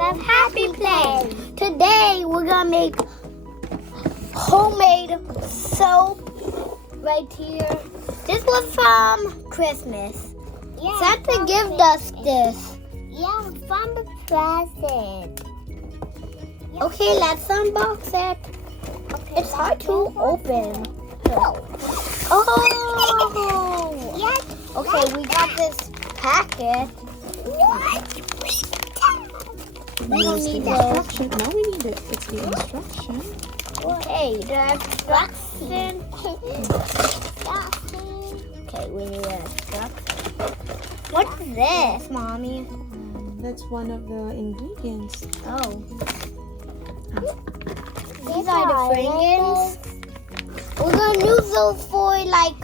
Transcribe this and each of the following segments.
of Happy Play. Today we're gonna make homemade soap right here. This was from Christmas. Yeah, Santa gave us this. Yeah, from the present. Yeah. Okay, let's unbox it. Okay, It's hard to open. Oh. Oh! Yes. Okay, we got this packet. What? We don't need the those. instruction. No, we need it. It's the instruction. Okay, the instruction. Okay, we need an instruction. What's this, Mommy? That's one of the ingredients. Oh. These are the fragrance. We're gonna use those for like,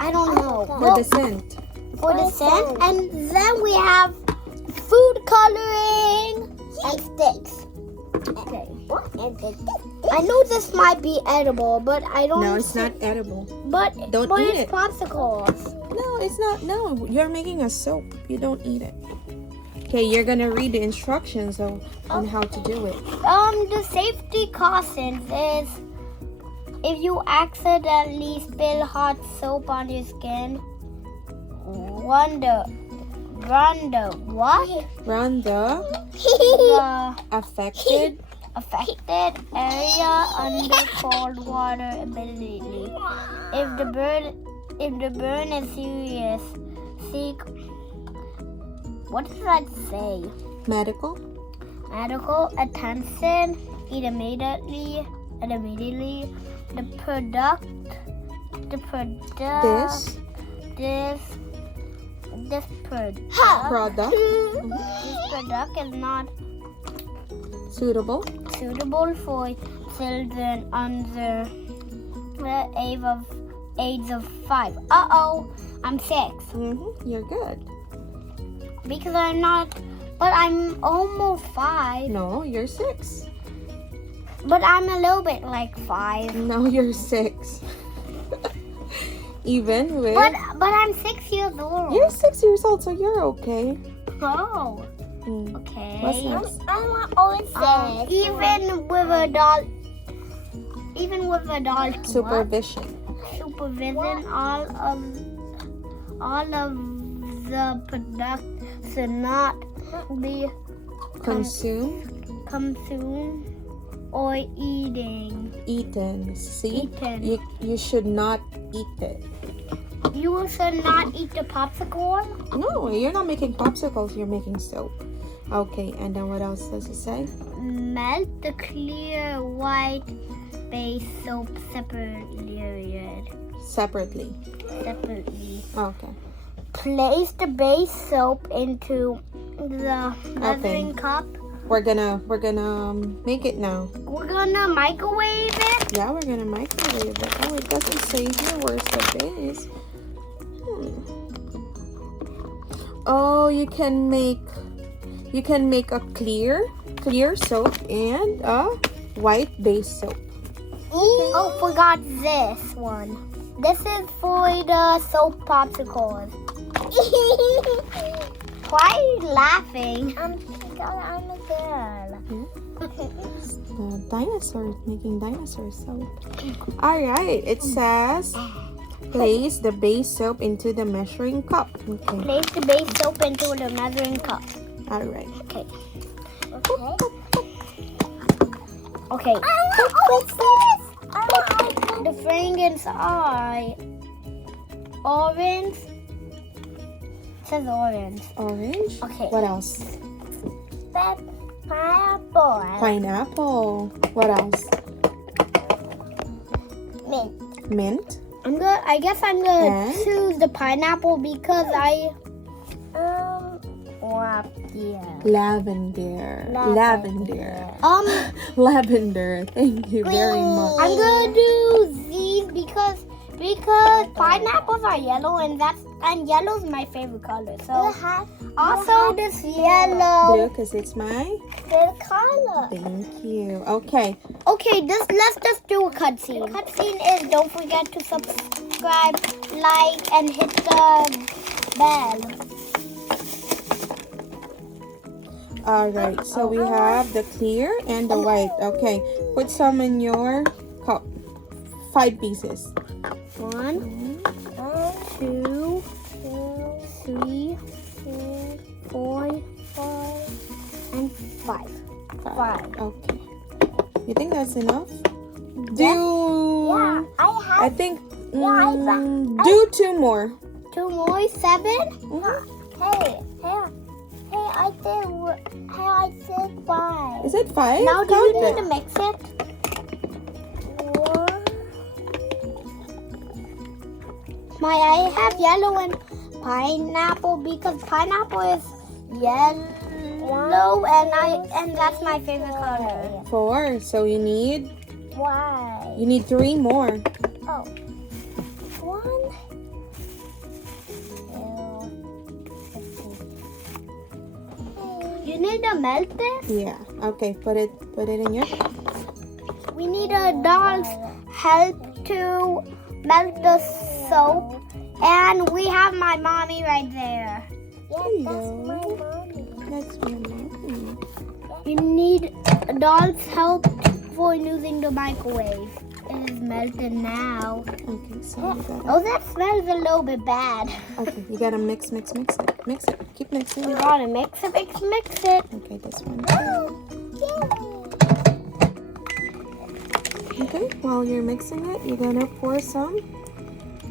I don't know. For the scent. For the scent. And then we have food coloring and sticks. Okay. I know this might be edible, but I don't. No, it's not edible. But Don't but eat it's it. popsicles. No, it's not. No, you're making a soap. You don't eat it. Okay, you're gonna read the instructions on how to do it. The safety cautions is if you accidentally spill hot soap on your skin, run the what? Run the The affected. affected area under cold water immediately. If the burn is serious, seek. What does that say? Medical. Medical attention immediately. The product. This product product is not suitable. suitable for children under the age of 5. I'm 6 You're good. because I'm not. But I'm almost 5. No, you're 6. But I'm a little bit like 5. No, you're 6. Even with. But I'm 6 years old. You're 6 years old, so you're okay. Oh. Mm. Okay. What's next? I want orange. Even with adult Supervision. supervision, all of the product should not be consumed or Eaten. See? Eaten. You should not eat it. You should not eat the popsicle. No, you're not making popsicles, you're making soap. Okay, and then what else does it say? Melt the clear white base soap separately. Okay. Place the base soap into the measuring cup. We're gonna make it now. We're gonna microwave it. Yeah, we're gonna microwave it. Oh, it doesn't say here where's the base. Oh, you can make a clear soap and a white base soap. Oh, forgot this one. This is for the soap popsicles. Why are you laughing? Because I'm a girl. Making dinosaur soap. Alright, it says place the base soap into the measuring cup. Okay. Place the base soap into the measuring cup. Alright. Okay. Okay. Okay. The fragrance are orange. It says orange. Orange. Okay. What else? Pineapple. Pineapple. What else? Mint. Mint. I guess I'm gonna And? choose the pineapple because Lavender. Lavender. Thank you very much. I'm gonna do these because pineapples are yellow and yellow's my favorite color. So also this yellow. Blue, because it's my The color. Thank you. Okay. Okay, let's just do a cutscene. The cutscene is don't forget to subscribe, like, and hit the bell. All right, so we have the clear and the white. Okay, put some in your cup. 5 pieces. 1, 2, 3, 4, and 5. 5. Okay. You think that's enough? Yeah, I think I do 2 more. 2 more, 7. Hey, I did 5. Is it 5? Now do you need it. to mix it? 1. I have yellow and pineapple because pineapple is yellow and that's my favorite color. 4. So you need Why? 3 more. Oh. 1, 2, You need to melt this? Yeah. Okay, put it in your We need a dog's help to melt the soap. And we have my mommy right there. Yes, that's my mommy. That's your mommy. You need a dog's help for using the microwave. It is melting now. Okay, so you gotta. Oh, that smells a little bit bad. Okay, you gotta mix it. Mix it. Keep mixing We it. gotta mix it. Okay, this one. Yay! Okay, while you're mixing it, you're gonna pour some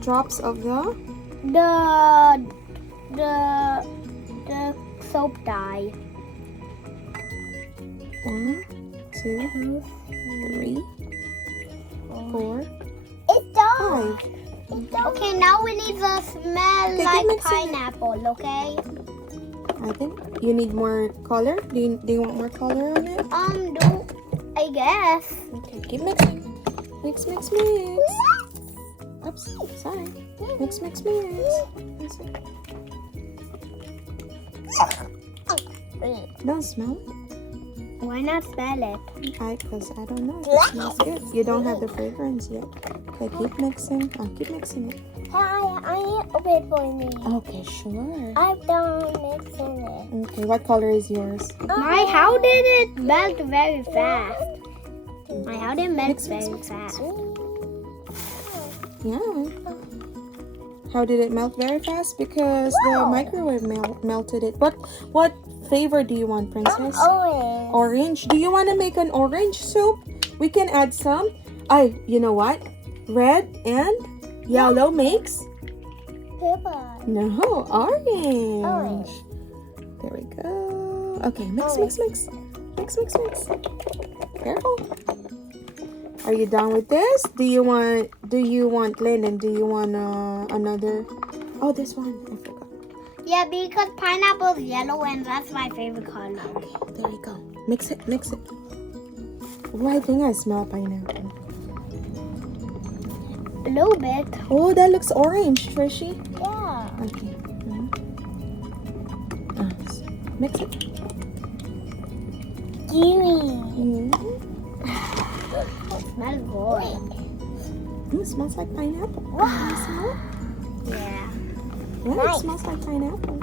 drops of the The soap dye. 1, 2, 3, 4, It's done. 5. It's done. Okay, now we need the smell Okay, like keep mixing it. pineapple, okay? I think you need more color. Do you want more color on it? I guess. Okay, keep mixing. Mix. Oops, sorry. Mix. Don't smell it. Why not smell it? Because I don't know if it smells good. You don't have the fragrance yet. Okay, keep mixing. Keep mixing it. I wait for me. Okay, sure. I've done mixing it. Okay, what color is yours? How did it melt very fast? How did it melt Mix. very fast? Yeah. How did it melt very fast? Because the microwave melted it. What flavor do you want, Princess? Orange. Orange. Do you want to make an orange soup? We can add some. You know what? Red and yellow makes? Purple. No, orange. Orange. There we go. Okay, mix. Careful. Are you done with this? Do you want Landon? Do you want another? Oh, this one. I forgot. Yeah, because pineapple is yellow and that's my favorite color. Okay, there you go. Mix it. Oh, I think I smell pineapple. A little bit. Oh, that looks orange, Trishy. Yeah. Okay. Mix it. Kiwi. It smells good. It smells like pineapple. Wow. Can you smell it? Yeah. Yeah, Nice. it smells like pineapple.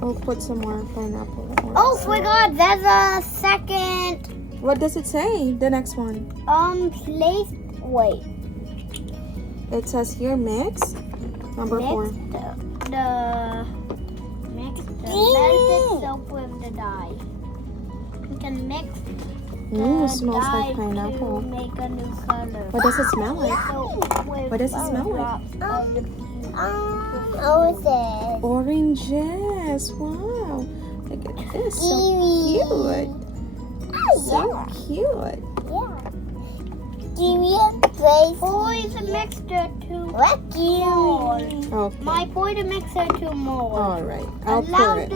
We'll put some more pineapple. Oh my God! There's a second. What does it say? The next one. Place. Wait. It says here mix. Number 4. Mix the melted soap with the dye. You can mix Ooh, the smells dye like pineapple. to make a new color. What does it smell like? What does it smell like? Oranges. Oranges. Wow. Look at this. So cute. So cute. Yeah. Kiwi place. Pour the mixture to What more. Okay. My pour the mixture to more. All right. I'll pour it.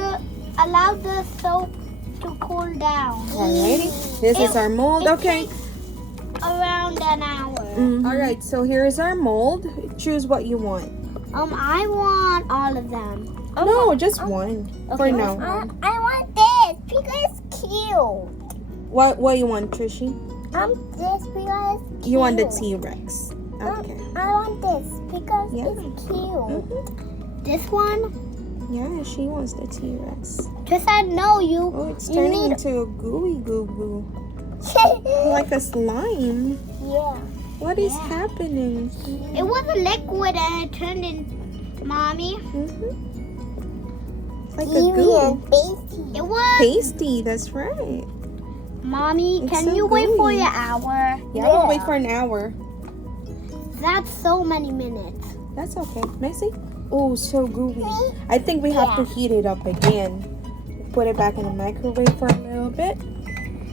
Allow the soap to cool down. Alrighty. This is our mold. It Okay. takes around an hour. All right. So here is our mold. Choose what you want. I want all of them. No, just one for Okay, now. I want this because it's cute. What you want, Trishy? This because it's You want the cute. T-Rex. Okay. I want this because Yeah. it's cute. This one? Yeah, she wants the T-Rex. Trisha, no, you. Oh, it's you turning need- into a gooey goo goo. Like a slime. Yeah. What is Yeah. happening? It was a liquid and it turned in, Mommy. Like a Gooey goo. and pasty. It was. Pasty, that's right. Mommy, It's can so you wait for gooey. your hour? Yeah, we'll wait for an hour. That's so many minutes. That's okay. Messi? Oh, so gooey. I think we have to heat it up again. Put it back in the microwave for a little bit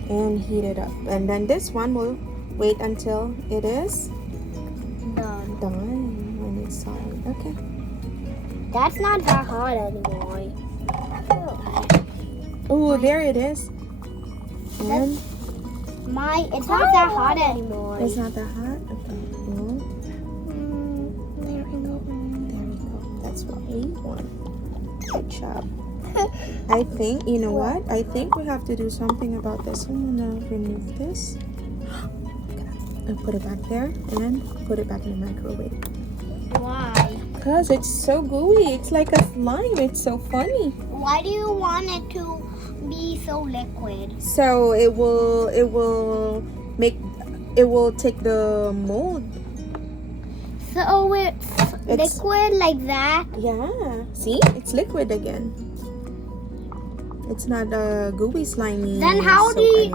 and heat it up. And then this one will wait until it is Done. done when it's solid. Okay. That's not that hot anymore. Oh, there it is. And It's not that hot anymore. it's not that hot. Okay. Well, there we go. There we go. That's what we want. Good job. I think, you know what? I think we have to do something about this. I'm gonna remove this. And put it back there and put it back in the microwave. Why? Because it's so gooey. It's like a slime. It's so funny. Why do you want it to be so liquid? So it will take the mold. So it's liquid like that? Yeah. See? It's liquid again. It's not a gooey slimy. Then how soap do you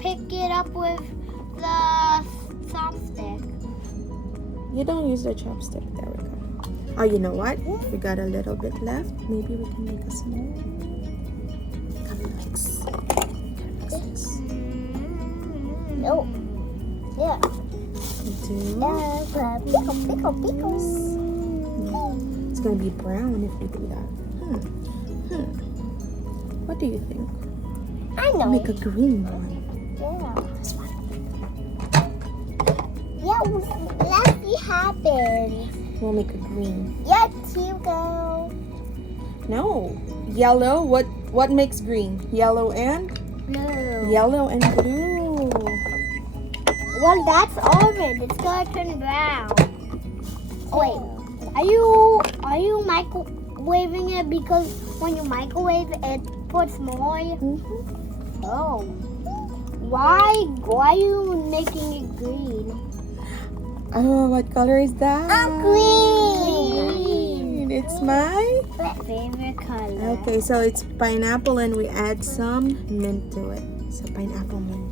pick it up with the chopstick? You don't use the chopstick. There we go. Oh, you know what? We got a little bit left. Maybe we can make a small. Come mix. No. Yeah. Do. Pickle. It's gonna be brown if we do that. What do you think? I know. Make a green one. Yeah. This one. Yeah, let's see happens. We'll make a green. Yeah, Hugo. No. Yellow. What makes green? Yellow and No. yellow and blue. Well, that's orange. It's gonna turn brown. Wait, are you microwaving it because when you microwave it puts more? Oh. Why are you making it green? Oh, what color is that? Green. It's my. Favorite color. Okay, so it's pineapple and we add some mint to it. So pineapple mint.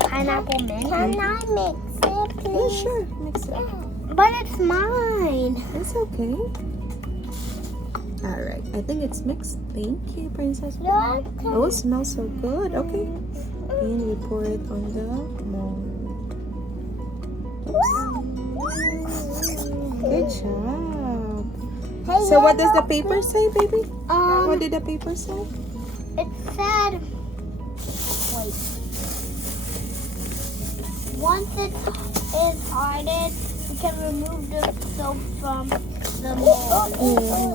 Pineapple mint. Can I mix it, Yeah, please? sure. Mix it. But it's mine. It's okay. All right. I think it's mixed. Thank you, Princess. Look. Oh, it smells so good. Okay. And we pour it on the mold. Good job. Hey, So what does the paper say, baby? What Um, did the paper say? it said. Wait. Once it is hardened, you can remove the soap from the mold.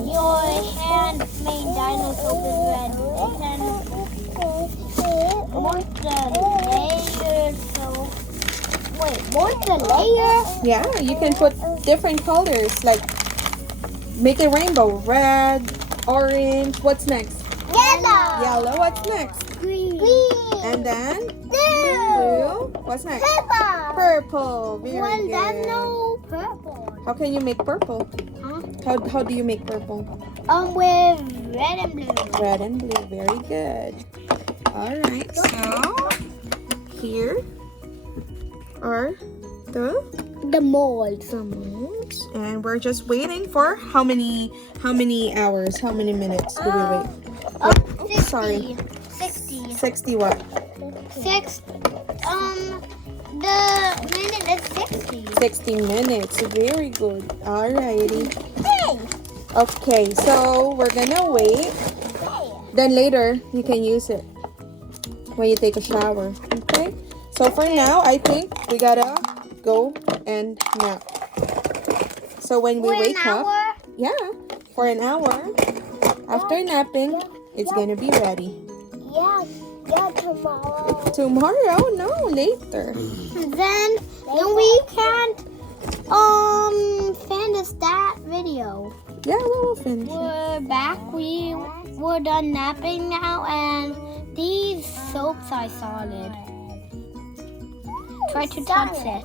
Your handmade dino soap is ready. You can want the layer soap. Wait, want the layer? Yeah, you can put different colors, like make a rainbow. Red, orange. What's next? Yellow. Yellow. What's next? Green. And then Blue. blue. What's next? Purple. Purple. Very Well, good. there's no purple. How can you make purple? Huh? How do you make purple? With red and blue. Red and blue. Very good. All right. So here are the molds. molds, and we're just waiting for how many hours? How many minutes do we wait? Oh, Sorry. 60. 60 what? The minute is 60. 60 minutes. Very good. Alrighty. Hey. Okay, so we're gonna wait. Then later you can use it when you take a shower. Okay. So for now, I think we gotta go and nap. So when we wake up, yeah, for an hour after napping, it's gonna be ready. Yeah, tomorrow. Tomorrow? No, later. Then we can't finish that Yeah, we'll finish it. We're back. We're done napping now, and these soaps are solid. Try to touch it.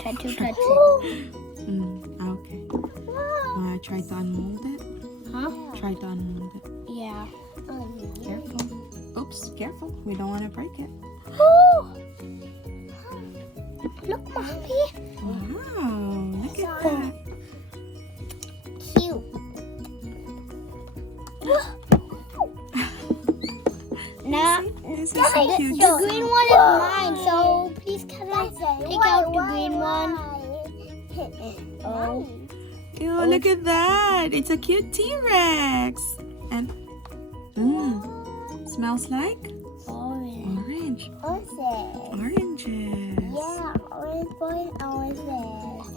Try to touch it. Okay. Wanna try to unmold it? Huh? Try to unmold it. Yeah. Careful. Oops, careful. We don't want to break it. Look, Mommy. Wow, look at that. Cute. Now, This is so cute. the green one is mine, so please can I take out the green one? Oh. Ew, look at that. It's a cute T-Rex. And, smells like Orange. orange. Oranges. Yeah, orange boy, orange.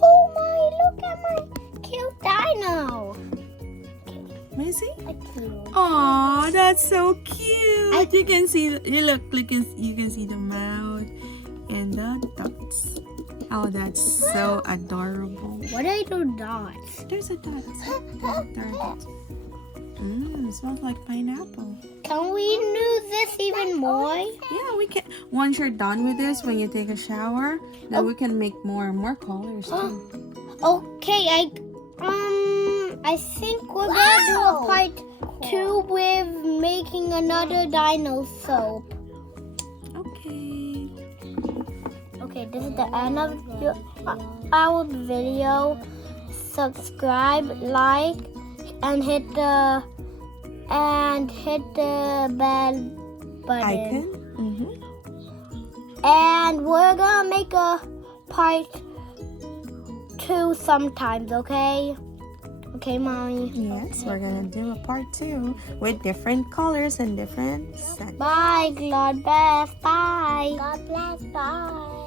Oh my, look at my cute dino. May I see? Cute. Aw, that's so cute. You can see, you can see the mouth and the dots. Oh, that's so adorable. What are the dots? There's a dot. There are dots. Smells like pineapple. Can we do this even more? Yeah, we can. Once you're done with this, when you take a shower, then we can make more colors too. Okay, I think we're gonna do a part 2 with making another dino soap. Okay. Okay, this is the end of our video. Subscribe, like, and hit the bell button. Icon. And we're gonna make a part 2 sometimes, okay? Okay, Mommy. Yes, we're gonna do a part 2 with different colors and different scents. Bye, God bless. Bye. God bless. Bye.